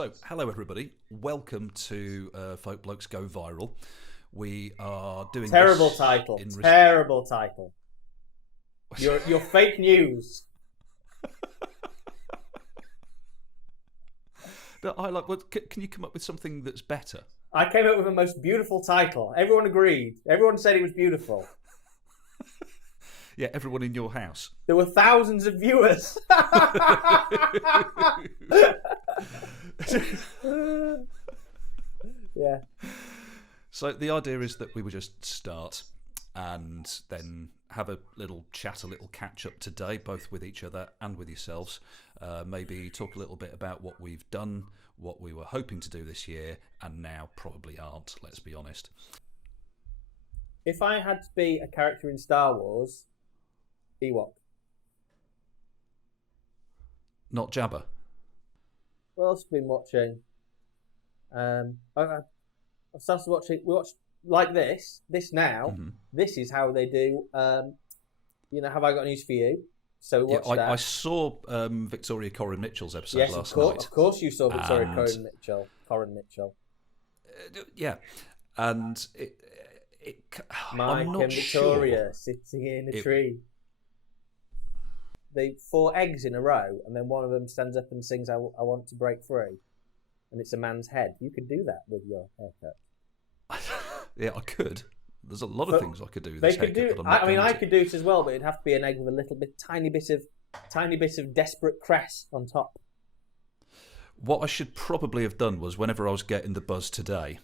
So, hello everybody. Welcome to Folk Blokes Go Viral. We are doing terrible this title. in Terrible title. You're fake news. No, I like. Well, can you come up with something that's better? I came up with the most beautiful title. Everyone agreed. Everyone said it was beautiful. Yeah, everyone in your house. There were thousands of viewers. Yeah. So the idea is that we would just start and then have a little chat, a little catch up today, both with each other and with yourselves. Maybe talk a little bit about what we've done, what we were hoping to do this year, and now probably aren't, let's be honest. If I had to be a character in Star Wars, Ewok. Not Jabba. What else have we been watching? I've started watching. We watched like this now. Mm-hmm. This is how they do. Have I got news for you? So we watched that. I saw Victoria Coren Mitchell's episode last night. Yes, of course you saw Victoria Coren Mitchell. Yeah, and Mike I'm not and Victoria sure. sitting in a tree. They 4 eggs in a row, and then one of them stands up and sings, I want to break free. And it's a man's head. You could do that with your haircut. Yeah, I could. There's a lot of things I could do with they this could haircut. do. I could do it as well, but it'd have to be an egg with a little bit, tiny bit of desperate cress on top. What I should probably have done was, whenever I was getting the buzz today,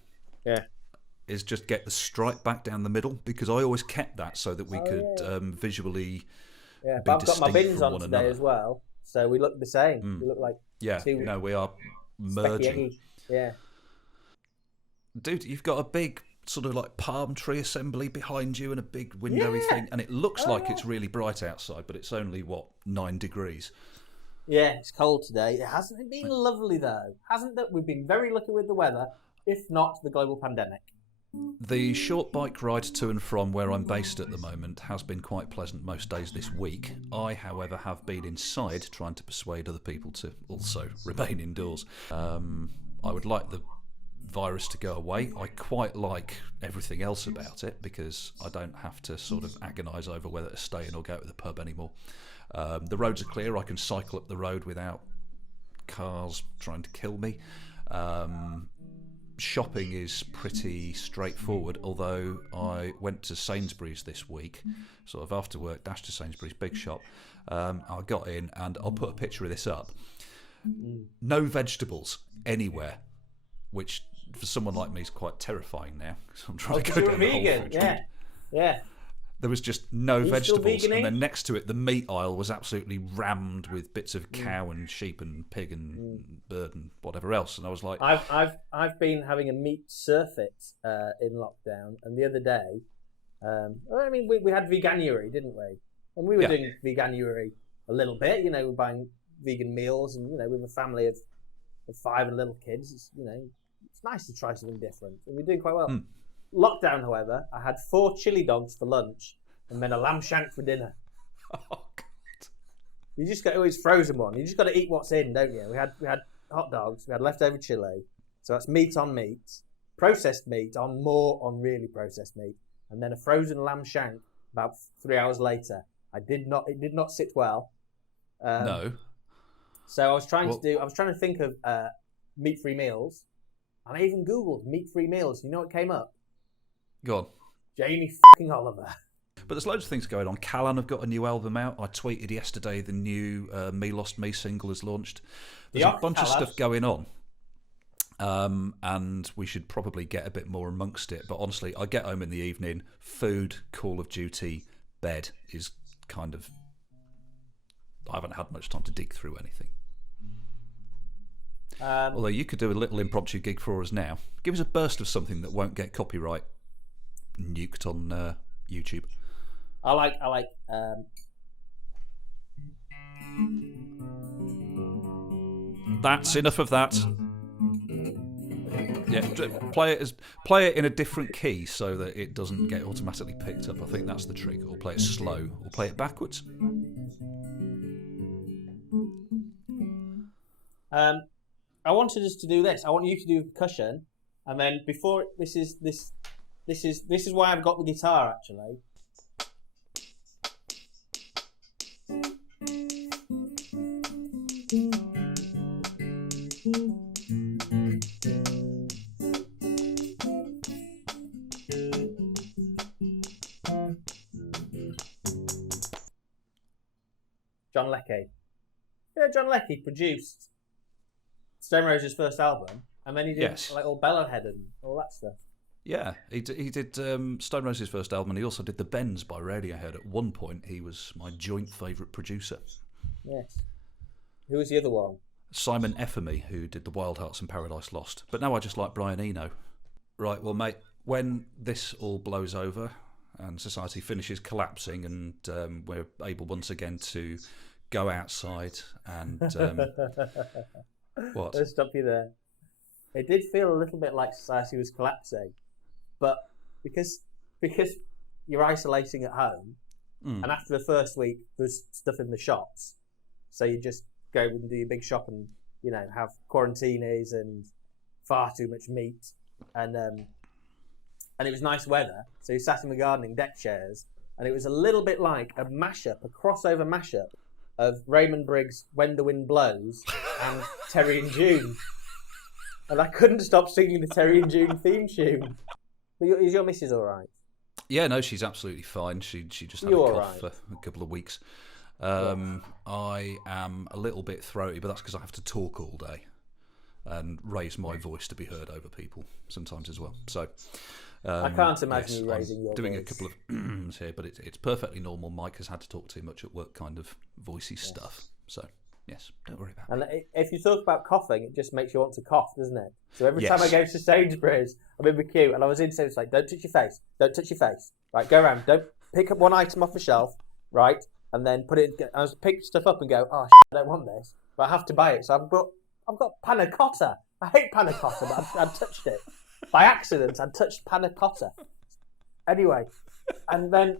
is just get the stripe back down the middle, because I always kept that so that we could visually. Yeah, but I've got my bins on today as well, so we look the same. We look like we are merging. Yeah, dude, you've got a big sort of like palm tree assembly behind you and a big windowy thing, and it looks like it's really bright outside, but it's only 9 degrees. Yeah, it's cold today. It hasn't been lovely though, hasn't it? We've been very lucky with the weather, if not the global pandemic. The short bike ride to and from where I'm based at the moment has been quite pleasant most days this week. I, however, have been inside trying to persuade other people to also remain indoors. I would like the virus to go away. I quite like everything else about it because I don't have to sort of agonise over whether to stay in or go to the pub anymore. The roads are clear. I can cycle up the road without cars trying to kill me. Shopping is pretty straightforward, although I went to Sainsbury's this week, sort of after work, dashed to Sainsbury's, big shop. I got in, and I'll put a picture of this up. No vegetables anywhere, which for someone like me is quite terrifying now. So I'm trying to go down the whole food street. Yeah. There was just no vegetables, and then next to it, the meat aisle was absolutely rammed with bits of cow and sheep and pig and bird and whatever else. And I was like, I've been having a meat surfeit in lockdown, and the other day, we had veganuary, didn't we? And we were doing veganuary a little bit. We're buying vegan meals, and with a family of 5 and little kids, it's nice to try something different, and we're doing quite well. Lockdown, however, I had 4 chili dogs for lunch and then a lamb shank for dinner. Oh God! You just got always frozen one. You just got to eat what's in, don't you? We had hot dogs, we had leftover chili, so that's meat on meat, processed meat on really processed meat, and then a frozen lamb shank. About 3 hours later, it did not sit well. No. So I was trying to think of meat-free meals, and I even Googled meat-free meals. You know what came up? Go on. Jamie Oliver. But there's loads of things going on. Callan have got a new album out. I tweeted yesterday the new Me Lost Me single is launched. There's a bunch of stuff going on. And we should probably get a bit more amongst it. But honestly, I get home in the evening, food, Call of Duty, bed is kind of... I haven't had much time to dig through anything. Although you could do a little impromptu gig for us now. Give us a burst of something that won't get copyright nuked on YouTube. I like. That's enough of that. Yeah, play it in a different key so that it doesn't get automatically picked up. I think that's the trick. Or play it slow, or play it backwards. I wanted us to do this. I want you to do percussion, and then before this is why I've got the guitar actually. John Leckie. Yeah, John Leckie produced Stone Roses' first album, and then he did like all Bellowhead and all that stuff. Yeah, he did Stone Roses' first album, and he also did The Bends by Radiohead. At one point, he was my joint favourite producer. Yes. Who was the other one? Simon Effamy, who did The Wild Hearts and Paradise Lost. But now I just like Brian Eno. Right, well, mate, when this all blows over and society finishes collapsing and we're able once again to go outside and... what? Let's stop you there. It did feel a little bit like society was collapsing, but because you're isolating at home, and after the first week there's stuff in the shops, so you just go and do your big shop and have quarantinis and far too much meat, and it was nice weather, so you sat in the gardening deck chairs, and it was a little bit like a crossover mashup of Raymond Briggs' When the Wind Blows and Terry and June. And I couldn't stop singing the Terry and June theme tune. But is your missus all right? Yeah, no, she's absolutely fine. She just had a cough for a couple of weeks. I am a little bit throaty, but that's because I have to talk all day and raise my voice to be heard over people sometimes as well. So I can't imagine you raising your doing voice. a couple of here, but it's perfectly normal. Mike has had to talk too much at work, kind of voicey stuff. So yes, don't worry about it. And if you talk about coughing, it just makes you want to cough, doesn't it? So every time I go to Sainsbury's, I'm in the queue, and I was in Sainsbury's like, don't touch your face, don't touch your face. Right, go around, don't pick up one item off the shelf, right, and then put it. I was pick stuff up and go, oh, I don't want this, but I have to buy it. So I've got panna cotta. I hate panna cotta, but I'd touched it by accident. I'd touched panna cotta. Anyway, and then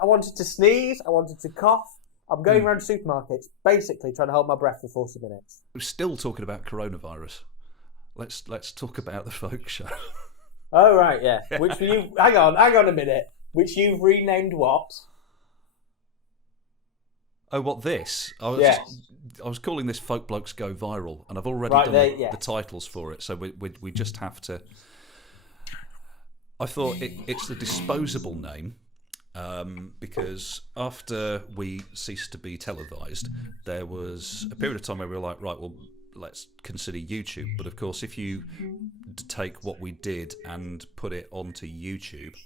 I wanted to sneeze. I wanted to cough. I'm going around supermarkets, basically trying to hold my breath for 40 minutes. We're still talking about coronavirus. Let's talk about the folk show. Oh right, yeah. Which you hang on a minute. Which you've renamed what? Oh, what this? I was calling this "Folk Blokes Go Viral," and I've already done the titles for it. So we just have to. I thought it's the disposable name. Because after we ceased to be televised, there was a period of time where we were like, right, well, let's consider YouTube. But of course, if you take what we did and put it onto YouTube,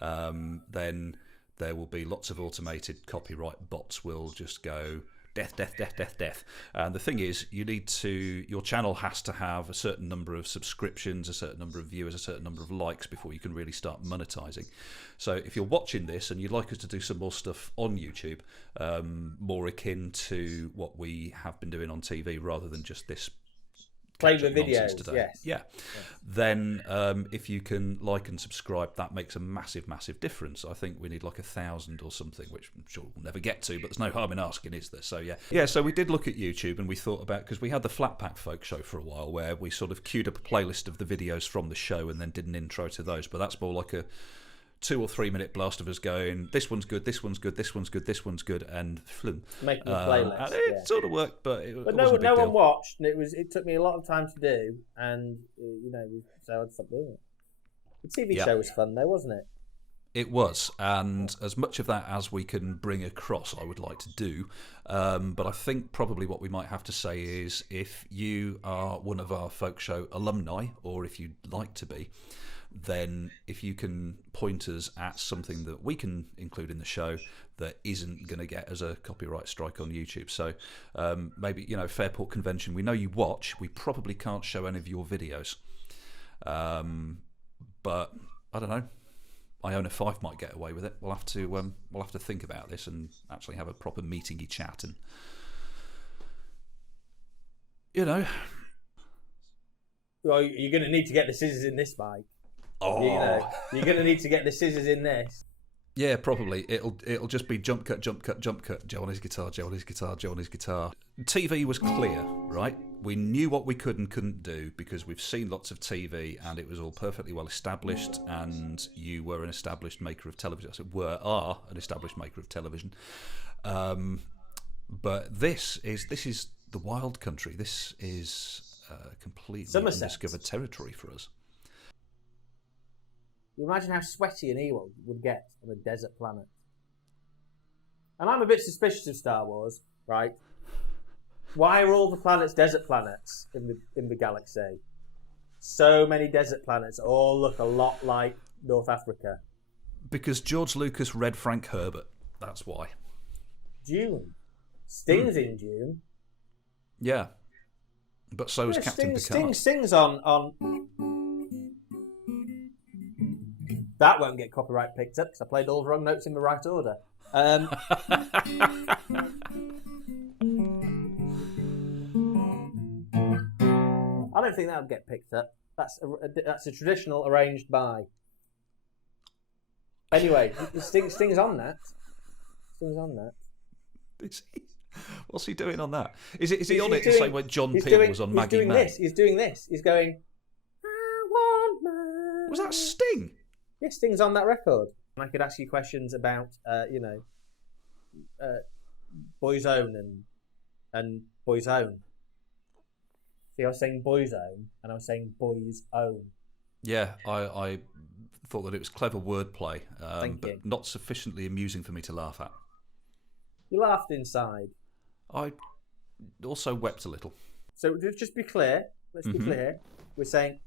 then there will be lots of automated copyright bots will just go death, death, death, death, death. And the thing is, your channel has to have a certain number of subscriptions, a certain number of viewers, a certain number of likes before you can really start monetizing. So if you're watching this and you'd like us to do some more stuff on YouTube, more akin to what we have been doing on TV rather than just this play the videos today. Yes. Then if you can like and subscribe, that makes a massive difference. I think we need like 1,000 or something, which I'm sure we'll never get to, but there's no harm in asking, is there? So so we did look at YouTube, and we thought about, because we had the Flat Pack Folk Show for a while where we sort of queued up a playlist of the videos from the show and then did an intro to those, but that's more like a 2 or 3 minute blast of us going, this one's good, this one's good, this one's good, this one's good, and flum. Making a playlist. It sort of worked, but no one watched, and it took me a lot of time to do, and so I'd stop doing it. The TV show was fun though, wasn't it? It was, and as much of that as we can bring across, I would like to do. But I think probably what we might have to say is, if you are one of our folk show alumni, or if you'd like to be, then if you can point us at something that we can include in the show that isn't going to get us a copyright strike on YouTube. So maybe, Fairport Convention, we know you watch, we probably can't show any of your videos. But I don't know, Iona Fife might get away with it. We'll have to think about this and actually have a proper meetingy chat, and Well, you're going to need to get the scissors in this, Mike. Oh, you're going to need to get the scissors in this. Yeah, probably. It'll just be jump cut, jump cut, jump cut. Joe on his guitar, Joe on his guitar, Joe on his guitar. TV was clear, right? We knew what we could and couldn't do because we've seen lots of TV and it was all perfectly well established. And you were an established maker of television. I said are an established maker of television. But this is the wild country. This is completely undiscovered territory for us. You imagine how sweaty an Ewok would get on a desert planet. And I'm a bit suspicious of Star Wars, right? Why are all the planets desert planets in the galaxy? So many desert planets all look a lot like North Africa. Because George Lucas read Frank Herbert. That's why. Dune. Sting's in Dune. Yeah. But so is Captain Picard. Sting sings on... That won't get copyright picked up because I played all the wrong notes in the right order. I don't think that would get picked up. That's a traditional arranged by. Anyway, Sting's on that. Sting's on that. Is he? What's he doing on that? Is he on it the same way John Peel was on Maggie May? He's doing this. He's going, I want my... Was that Sting? Yes, Sting's on that record. And I could ask you questions about, Boy's Own and Boy's Own. See, I was saying Boy's Own and I was saying Boy's Own. Yeah, I thought that it was clever wordplay, but you. not sufficiently amusing for me to laugh at. You laughed inside. I also wept a little. So just be clear. Let's be clear. We're saying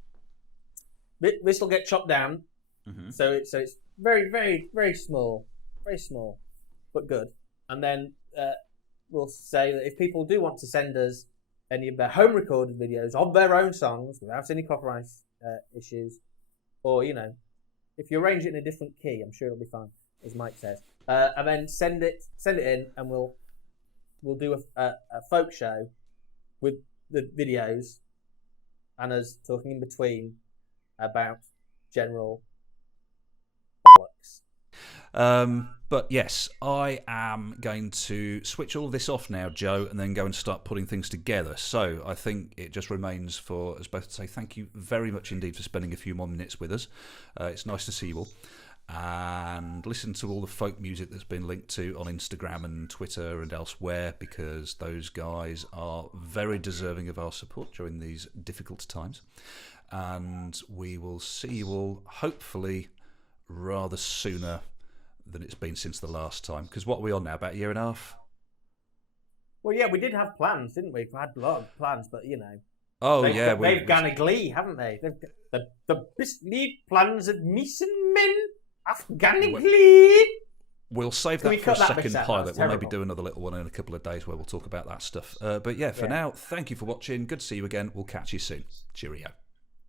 this will get chopped down. Mm-hmm. So it's very, very, very small, but good. And then we'll say that if people do want to send us any of their home recorded videos of their own songs without any copyright issues, or if you arrange it in a different key, I'm sure it'll be fine, as Mike says. And then send it in, and we'll do a folk show with the videos and us talking in between about general but yes, I am going to switch all of this off now, Joe, and then go and start putting things together. So I think it just remains for us both to say thank you very much indeed for spending a few more minutes with us. It's nice to see you all. And listen to all the folk music that's been linked to on Instagram and Twitter and elsewhere, because those guys are very deserving of our support during these difficult times. And we will see you all, hopefully, rather sooner than it's been since the last time. Because what are we on now, about a year and a half? Well, yeah, we did have plans, didn't we? We had a lot of plans, but Oh, they've gone a glee, haven't they? The best lead plans of Meeson men Afghanically. We'll save that for a second pilot. We'll maybe do another little one in a couple of days where we'll talk about that stuff. But yeah, for now, thank you for watching. Good to see you again. We'll catch you soon. Cheerio.